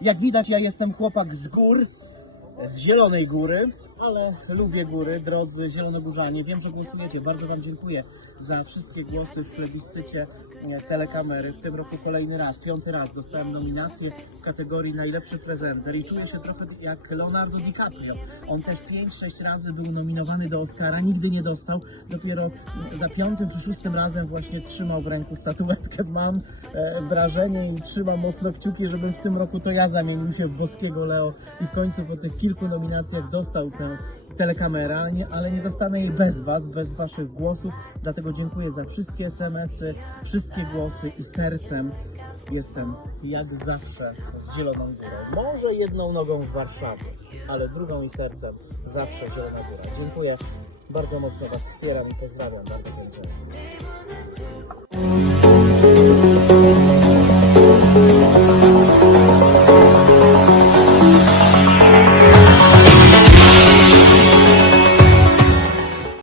Jak widać, ja jestem chłopak z gór, z Zielonej Góry, ale lubię góry, drodzy zielonogórzanie. Wiem, że głosujecie. Bardzo Wam dziękuję za wszystkie głosy w plebiscycie e, telekamery. W tym roku kolejny raz, piąty raz dostałem nominację w kategorii najlepszy prezenter i czuję się trochę jak Leonardo DiCaprio. On też 5-6 razy był nominowany do Oscara, nigdy nie dostał. Dopiero za piątym czy szóstym razem właśnie trzymał w ręku statuetkę. Mam e, wrażenie i trzymam mocno kciuki, żeby w tym roku to ja zamienił się w boskiego Leo i w końcu po tych kilku nominacjach dostał tę telekamera, nie, ale nie dostanę jej bez Was, bez Waszych głosów, dlatego dziękuję za wszystkie SMS-y, wszystkie głosy i sercem jestem jak zawsze z Zieloną Górą. Może jedną nogą w Warszawie, ale drugą i sercem zawsze Zielona Góra. Dziękuję, bardzo mocno Was wspieram i pozdrawiam bardzo serdecznie.